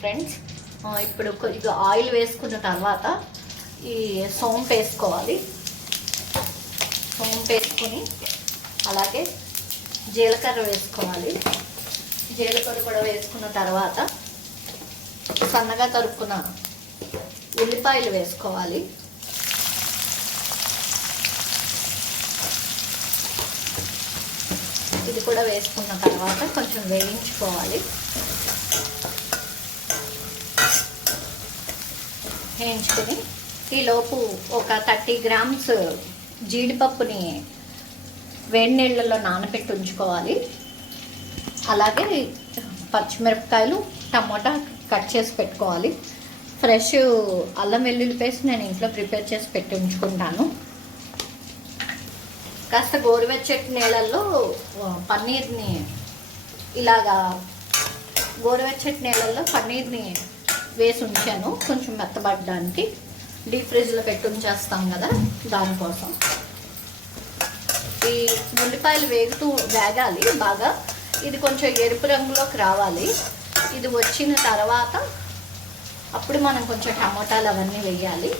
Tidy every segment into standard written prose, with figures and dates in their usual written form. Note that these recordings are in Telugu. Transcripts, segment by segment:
ఫ్రెండ్స్. ఇప్పుడు కొద్దిగా ఆయిల్ వేసుకున్న తర్వాత ఈ సోంపు వేసుకోవాలి. సోంపు వేసుకొని అలాగే జీలకర్ర వేసుకోవాలి. జీలకర్ర కూడా వేసుకున్న తర్వాత సన్నగా తరుక్కున్న ఉల్లిపాయలు వేసుకోవాలి. ఇది కూడా వేసుకున్న తర్వాత కొంచెం వేయించుకోవాలి. వేయించుకొని ఈలోపు ఒక 30 గ్రామ్స్ జీడిపప్పుని వేడి నీళ్ళల్లో నానబెట్టి ఉంచుకోవాలి. అలాగే పచ్చిమిరపకాయలు, టమోటా కట్ చేసి పెట్టుకోవాలి. ఫ్రెష్ అల్లం వెల్లుల్లి పేస్ట్ నేను ఇంట్లో ప్రిపేర్ చేసి పెట్టి ఉంచుకుంటాను. కాస్త గోరువెచ్చటి నీళ్ళల్లో పన్నీర్ని ఇలాగా గోరువెచ్చటి నీళ్ళల్లో పన్నీర్ని వేసి ఉంచాను కొంచెం మెత్తబడడానికి. డీప్ ఫ్రిడ్జ్లో పెట్టి ఉంచేస్తాం కదా, దానికోసం. ఈ ఉల్లిపాయలు వేగాలి బాగా. ఇది కొంచెం ఎరుపు రంగులోకి రావాలి. ఇది వచ్చిన తర్వాత అప్పుడు మనం కొంచెం టమోటాలు అవన్నీ వేయాలి.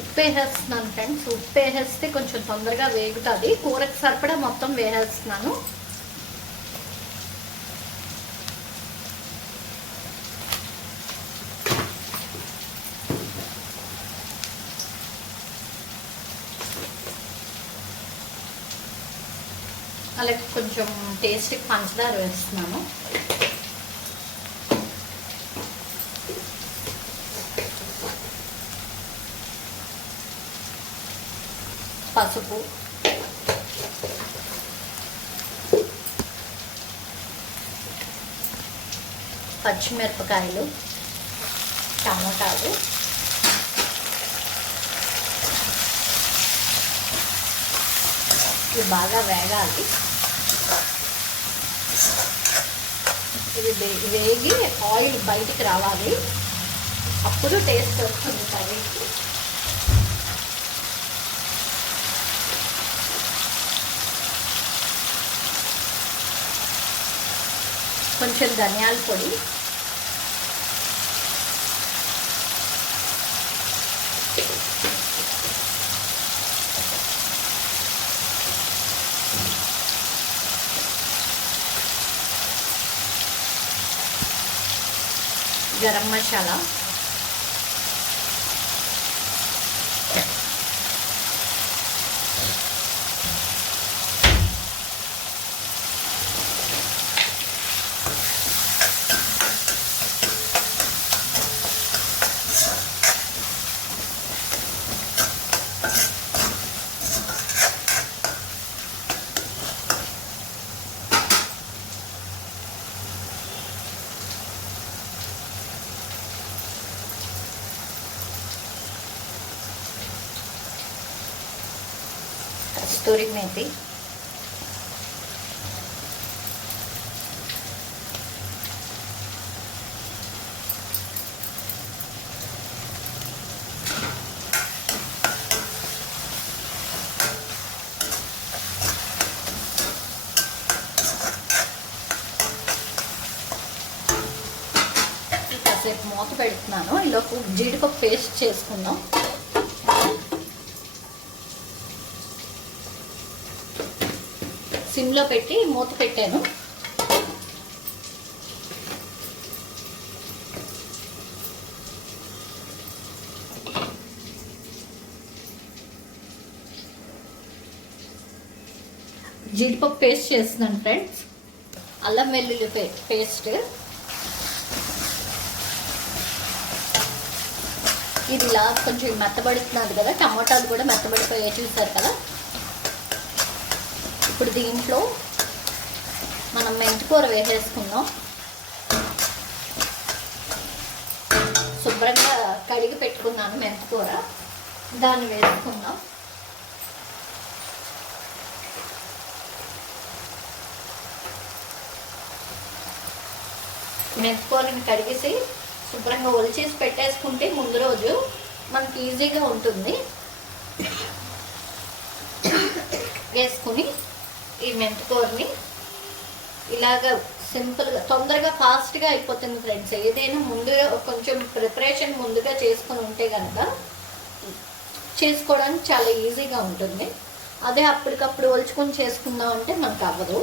ఉప్పు వేసేస్తున్నాను ఫ్రెండ్స్. ఉప్పు వేసేస్తే కొంచెం తొందరగా వేగుతుంది. కూరకు సరిపడా మొత్తం వేసేస్తున్నాను. అలాగే కొంచెం టేస్ట్కి పంచదార వేస్తున్నాను. పసుపు, పచ్చిమిరపకాయలు, టమోటాలు, ఇవి బాగా వేగాలి. ఇది వేగి ఆయిల్ బయటికి రావాలి. అప్పుడు టేస్ట్ వస్తుంది కర్రీకి. కొంచెం ధనియాల పొడి, గరం మసాలా, కస్తూరి మేతి, కాసేపు మూత పెడుతున్నాను. ఈలోపు జీడిపప్పు పేస్ట్ చేసుకుందాం. సిమ్లో పెట్టి మూత పెట్టాను. జీడిపప్పు పేస్ట్ చేస్తున్నాను ఫ్రెండ్స్. అల్లం వెల్లుల్లి పేస్ట్. ఇది ఇలా కొంచెం మెత్తబడుతున్నది కదా, టమోటాలు కూడా మెత్తబడిపోయాయి చూసారు కదా. ఇప్పుడు దీంట్లో మనం మెంతికూర వేసేసుకుందాం. శుభ్రంగా కడిగి పెట్టుకున్నాను మెంతికూర, దాన్ని వేసుకుందాం. మెంతికూరని కడిగేసి శుభ్రంగా ఒలిచేసి పెట్టేసుకుంటే ముందు రోజు మనకి ఈజీగా ఉంటుంది. వేసుకుని ఈ మెంతికూరని ఇలాగ సింపుల్గా తొందరగా ఫాస్ట్గా అయిపోతుంది ఫ్రెండ్స్. ఏదైనా ముందుగా కొంచెం ప్రిపరేషన్ ముందుగా చేసుకొని ఉంటే కనుక చేసుకోవడానికి చాలా ఈజీగా ఉంటుంది. అదే అప్పటికప్పుడు ఒలుచుకొని చేసుకుందాం అంటే మనకు అవ్వదు.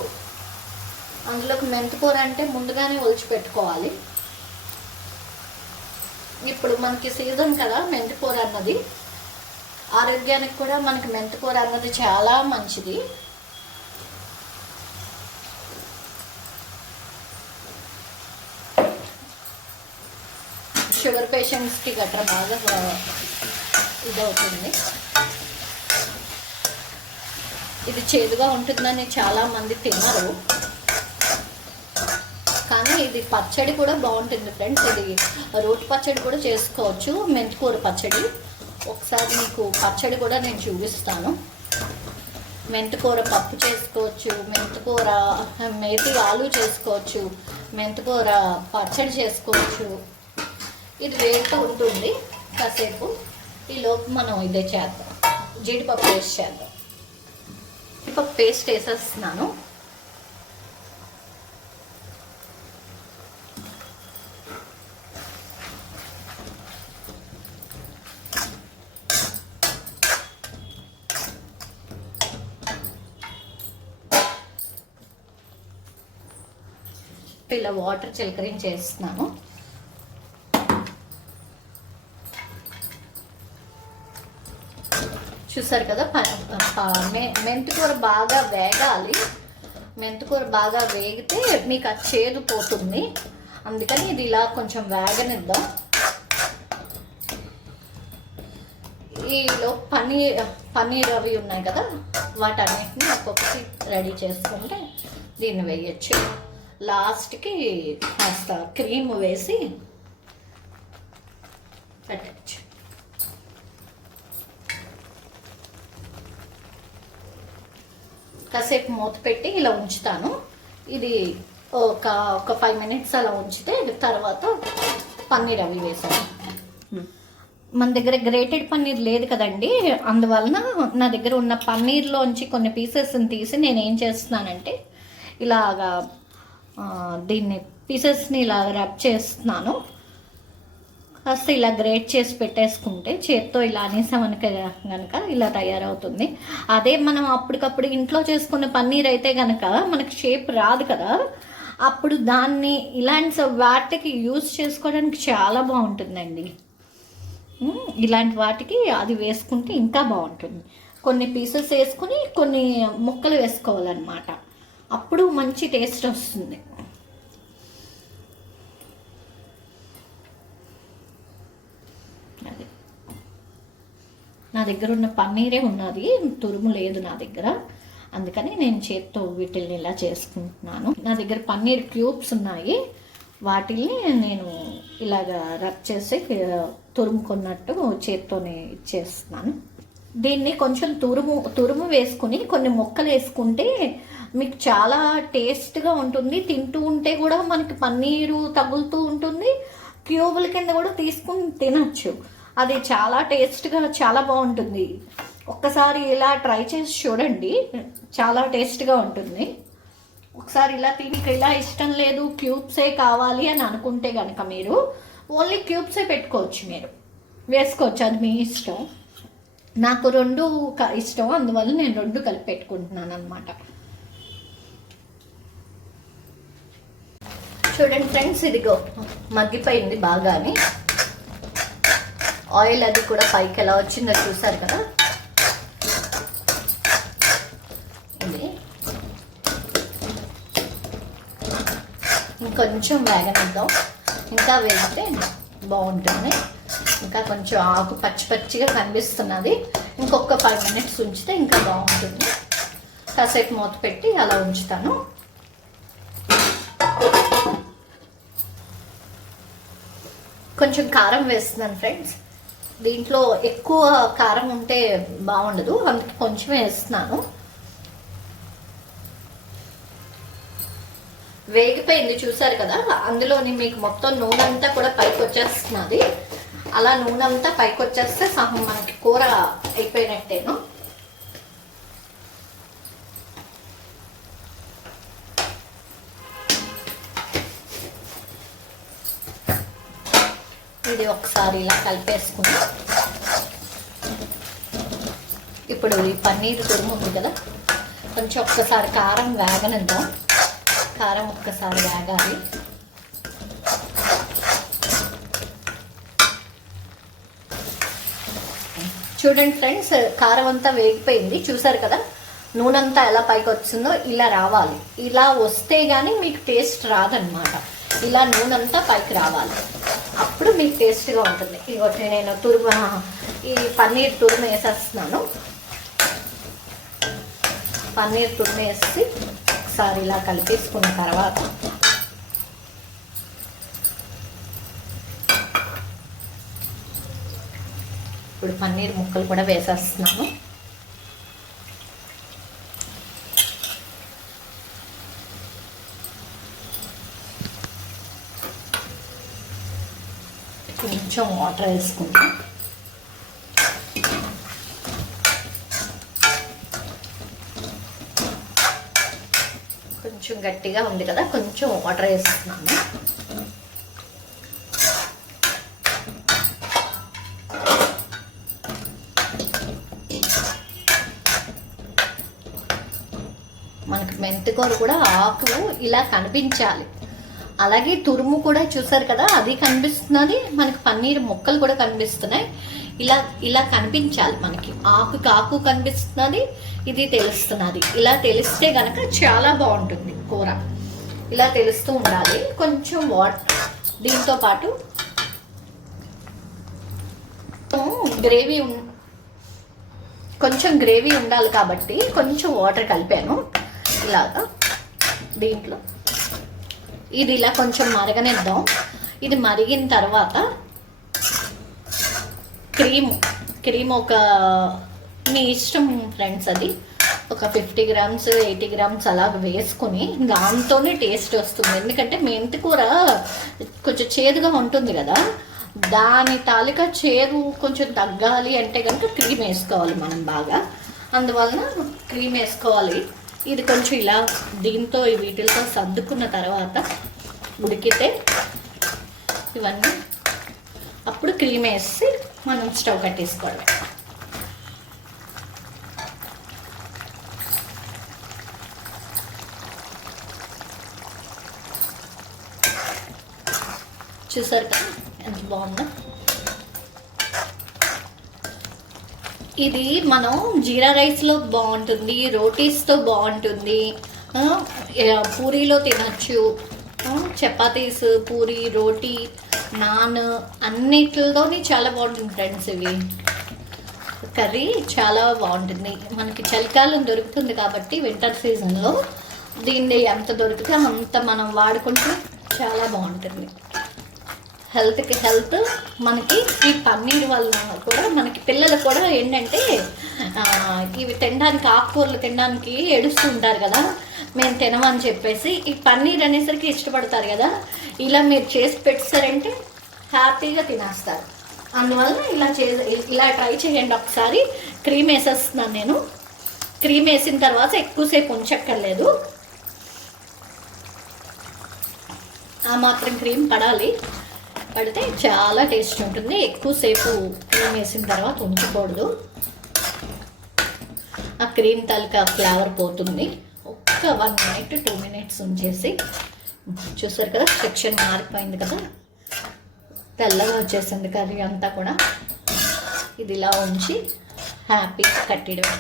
అందులోకి మెంతికూర అంటే ముందుగానే ఒలిచి పెట్టుకోవాలి. ఇప్పుడు మనకి సీజన్ కదా మెంతికూర అన్నది, ఆరోగ్యానికి కూడా మనకి మెంతికూర అన్నది చాలా మంచిది. షుగర్ పేషెంట్స్కి గట్రా బాగా ఇదవుతుంది. ఇది చేదుగా ఉంటుందని చాలామంది తినరు, కానీ ఇది పచ్చడి కూడా బాగుంటుంది ఫ్రెండ్స్. ఇది రోటి పచ్చడి కూడా చేసుకోవచ్చు, మెంతికూర పచ్చడి. ఒకసారి మీకు పచ్చడి కూడా నేను చూపిస్తాను. మెంతికూర పప్పు చేసుకోవచ్చు, మెంతికూర మేతి ఆలు చేసుకోవచ్చు, మెంతికూర పచ్చడి చేసుకోవచ్చు. ఇది వేస్తూ ఉంటుంది కాసేపు. ఈలోపు మనం ఇదే చేద్దాం, జీడిపప్పు పేస్ట్ చేద్దాం. జీడిపప్పు పేస్ట్ వేసేస్తున్నాను. ఇలా వాటర్ చిలకరించేస్తున్నాను. చూసారు కదా, మెంతికూర బాగా వేగాలి. మెంతికూర బాగా వేగితే మీకు ఆ చేదు పోతుంది. అందుకని ఇది ఇలా కొంచెం వేగనిద్దాం. ఈలో పన్నీర్ అవి ఉన్నాయి కదా, వాటన్నిటిని ఒక్కొక్కటి రెడీ చేసుకుంటే దీన్ని వేయచ్చు. లాస్ట్కి కాస్త క్రీమ్ వేసి పెట్టచ్చు. కాసేపు మూత పెట్టి ఇలా ఉంచుతాను. ఇది ఒక 5 మినిట్స్ అలా ఉంచితే తర్వాత పన్నీర్ అవి వేసాను. మన దగ్గర గ్రేటెడ్ పన్నీర్ లేదు కదండి, అందువలన నా దగ్గర ఉన్న పన్నీర్లోంచి కొన్ని పీసెస్ని తీసి నేను ఏం చేస్తున్నానంటే ఇలాగా దీన్ని పీసెస్ని ఇలా రబ్ చేస్తున్నాను. కాస్త ఇలా గ్రేట్ చేసి పెట్టేసుకుంటే చేత్తో ఇలా అనేసామని కనుక ఇలా తయారవుతుంది. అదే మనం అప్పటికప్పుడు ఇంట్లో చేసుకున్న పన్నీర్ అయితే కనుక మనకి షేప్ రాదు కదా, అప్పుడు దాన్ని ఇలాంటి వాటికి యూజ్ చేసుకోవడానికి చాలా బాగుంటుందండి. ఇలాంటి వాటికి అది వేసుకుంటే ఇంకా బాగుంటుంది. కొన్ని పీసెస్ వేసుకుని కొన్ని ముక్కలు వేసుకోవాలన్నమాట, అప్పుడు మంచి టేస్ట్ వస్తుంది. అది నా దగ్గర ఉన్న పన్నీరే ఉన్నది, తురుము లేదు నా దగ్గర, అందుకని నేను చేత్తో వీటిల్ని ఇలా చేసుకుంటున్నాను. నా దగ్గర పన్నీర్ క్యూబ్స్ ఉన్నాయి, వాటిల్ని నేను ఇలాగా రబ్ చేసి తురుముకున్నట్టు చేత్తోనే ఇచ్చేస్తున్నాను. దీన్ని కొంచెం తురుము వేసుకుని కొన్ని ముక్కలు వేసుకుంటే మీకు చాలా టేస్ట్గా ఉంటుంది. తింటూ ఉంటే కూడా మనకి పన్నీరు తగులుతూ ఉంటుంది, క్యూబుల కింద కూడా తీసుకుని తినచ్చు. అది చాలా టేస్ట్గా చాలా బాగుంటుంది. ఒక్కసారి ఇలా ట్రై చేసి చూడండి, చాలా టేస్ట్గా ఉంటుంది. ఒకసారి ఇలా తినికి ఇలా ఇష్టం లేదు క్యూబ్సే కావాలి అని అనుకుంటే కనుక మీరు ఓన్లీ క్యూబ్సే పెట్టుకోవచ్చు, మీరు వేసుకోవచ్చు, అది మీ ఇష్టం. నాకు 2 ఇష్టం, అందువల్ల నేను 2 కలిపి పెట్టుకుంటున్నాను అనమాట. చూడండి ఫ్రెండ్స్, ఇదిగో మగ్గిపోయింది బాగాని. ఆయిల్ అది కూడా పైకి ఎలా వచ్చిందో చూసారు కదా. ఇది ఇంకొంచెం వేగనిద్దాం, ఇంకా వేగితే బాగుంటుంది. ఇంకా కొంచెం ఆకు పచ్చి పచ్చిగా కనిపిస్తున్నది, ఇంకొక 5 మినిట్స్ ఉంచితే ఇంకా బాగుంటుంది. కాసేపు మూత పెట్టి అలా ఉంచుతాను. కొంచెం కారం వేస్తున్నాను ఫ్రెండ్స్. దీంట్లో ఎక్కువ కారం ఉంటే బాగుండదు, అందుకే కొంచెం వేస్తున్నాను. వేగిపోయింది చూసారు కదా, అందులోని మీకు మొత్తం నూనె అంతా కూడా పైకి వచ్చేస్తున్నది. అలా నూనె అంతా పైకి వచ్చేస్తే సహం మనకి కూర అయిపోయినట్టేను. ఇది ఒకసారి ఇలా కలిపేసుకుని ఇప్పుడు ఈ పన్నీర్ తురుము ఉంది కదా, కొంచెం ఒక్కసారి కారం వేగనిద్దాం. కారం ఒక్కసారి వేగాలి. చూడండి ఫ్రెండ్స్, కారం అంతా వేగిపోయింది చూసారు కదా, నూనె అంతా ఎలా పైకి వచ్చిందో ఇలా రావాలి. ఇలా వస్తే గానీ మీకు టేస్ట్ రాదనమాట. ఇలా నూనె అంతా పైకి రావాలి, అప్పుడు మీకు టేస్ట్గా ఉంటుంది. ఇగోటి నేను ఈ పన్నీర్ తురుము వేసేస్తున్నాను. పన్నీర్ తురుము వేసి ఒకసారి ఇలా కలిపేసుకున్న తర్వాత ఇప్పుడు పన్నీర్ ముక్కలు కూడా వేసేస్తున్నాను. కొంచెం వాటర్ వేసుకుంటాం. కొంచెం గట్టిగా ఉంది కదా, కొంచెం వాటర్ వేస్తున్నాను. మనకి మెంతికూర కూడా ఆకు ఇలా కనిపించాలి. అలాగే తురుము కూడా చూసారు కదా, అది కనిపిస్తున్నది. మనకి పన్నీర్ ముక్కలు కూడా కనిపిస్తున్నాయి. ఇలా ఇలా కనిపించాలి మనకి. ఆకు కనిపిస్తున్నది, ఇది తెలుస్తున్నది. ఇలా తెలిస్తే గనక చాలా బాగుంటుంది కూర. ఇలా తెలుస్తూ ఉండాలి. కొంచెం దీంతో పాటు కొంచెం గ్రేవీ ఉండాలి కాబట్టి కొంచెం వాటర్ కలిపాను. ఇలాగా దీంట్లో ఇది ఇలా కొంచెం మరగనిద్దాం. ఇది మరిగిన తర్వాత క్రీమ్ ఒక మీ ఇష్టం ఫ్రెండ్స్, అది ఒక 50 grams 80 grams అలా వేసుకుని దాంతోనే టేస్ట్ వస్తుంది. ఎందుకంటే మెంతి కూర కొంచెం చేదుగా ఉంటుంది కదా, దాని తాలూకా చేదు కొంచెం తగ్గాలి అంటే కనుక క్రీమ్ వేసుకోవాలి మనం బాగా. అందువలన క్రీమ్ వేసుకోవాలి. ఇది కొంచెం ఇలా దీంతో వీటితో సర్దుకున్న తర్వాత ఉడికితే ఇవన్నీ అప్పుడు క్రీమ్ వేసి మనం స్టవ్ కట్టేసుకోవడమే. చూసారు కదా ఎంత బాగుందో. ఇది మనం జీరా రైస్లో బాగుంటుంది, రోటీస్తో బాగుంటుంది, పూరీలో తినచ్చు, చపాతీస్, పూరి, రోటీ, నాన్ అన్నిటితోని చాలా బాగుంటుంది ఫ్రెండ్స్. ఇవి కర్రీ చాలా బాగుంటుంది. మనకి చలికాలం దొరుకుతుంది కాబట్టి వింటర్ సీజన్లో దీన్ని ఎంత దొరికితే అంత మనం వాడుకుంటే చాలా బాగుంటుంది. హెల్త్కి హెల్త్. మనకి ఈ పన్నీర్ వల్ల కూడా మనకి పిల్లలు కూడా ఏంటంటే ఇవి తినడానికి, ఆకుకూరలు తినడానికి ఏడుస్తూ ఉంటారు కదా, మేము తినమని చెప్పేసి ఈ పన్నీర్ అనేసరికి ఇష్టపడతారు కదా. ఇలా మీరు చేసి పెట్టారంటే హ్యాపీగా తినేస్తారు. అందువల్ల ఇలా ట్రై చేయండి ఒకసారి. క్రీమ్ వేసేస్తున్నాను నేను. క్రీమ్ వేసిన తర్వాత ఎక్కువసేపు ఉంచక్కర్లేదు, ఆ మాత్రం క్రీమ్ పడాలి. పడితే చాలా టేస్ట్ ఉంటుంది. ఎక్కువసేపు క్రీమ్ వేసిన తర్వాత ఉంచకూడదు, ఆ క్రీమ్ తాలూకా ఫ్లేవర్ పోతుంది. ఒక్క 1 minute 2 minutes ఉంచేసి చూసారు కదా, సెక్షన్ మారిపోయింది కదా, తెల్లగా వచ్చేసింది కర్రీ అంతా కూడా. ఇది ఇలా ఉంచి హ్యాపీగా కట్టేయడం.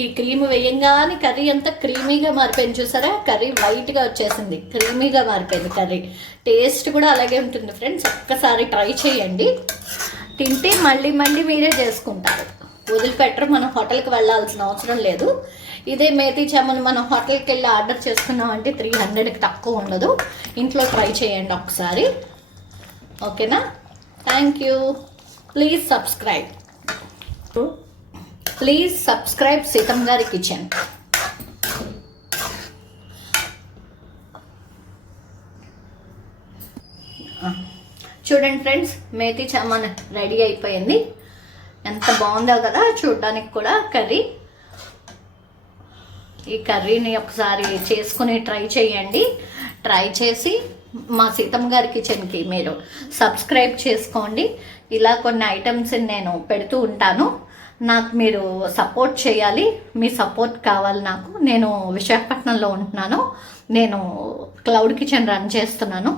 ఈ క్రీమ్ వేయంగానే కర్రీ అంతా క్రీమీగా మారిపోయింది చూసారా, కర్రీ వైట్గా వచ్చేసింది, క్రీమీగా మారిపోయింది కర్రీ. టేస్ట్ కూడా అలాగే ఉంటుంది ఫ్రెండ్స్. ఒక్కసారి ట్రై చేయండి, తింటే మళ్ళీ మళ్ళీ మీరే చేసుకుంటారు, వదిలిపెట్టరు. మనం హోటల్కి వెళ్ళాల్సిన అవసరం లేదు. ఇదే మేతి చామని మనం హోటల్కి వెళ్ళి ఆర్డర్ చేసుకున్నామంటే 300కి తక్కువ ఉండదు. ఇంట్లో ట్రై చేయండి ఒకసారి, ఓకేనా? Thank you. Please subscribe Seethamma గారి కిచెన్. చూడండి ఫ్రెండ్స్, మేతి చామన్ రెడీ అయిపోయింది. ఎంత బాగుందో కదా చూడడానికి కూడా కర్రీ. ఈ కర్రీని ఒకసారి చేసుకుని ట్రై చేయండి. ట్రై చేసి మా సీతమ్మ గారి కిచెన్కి మీరు సబ్స్క్రైబ్ చేసుకోండి. ఇలా కొన్ని ఐటమ్స్ నేను పెడుతూ ఉంటాను. నాకు మీరు సపోర్ట్ చేయాలి. మీ సపోర్ట్ కావాలి నాకు. నేను విశాఖపట్నంలో ఉంటున్నాను. నేను క్లౌడ్ కిచెన్ రన్ చేస్తున్నాను.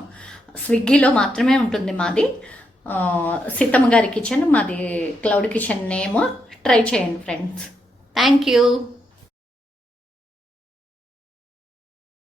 స్విగ్గీలో మాత్రమే ఉంటుంది మాది. సీతమ్మ గారి కిచెన్, మాది క్లౌడ్ కిచెన్ నేమ్. ట్రై చేయండి ఫ్రెండ్స్. Thank you.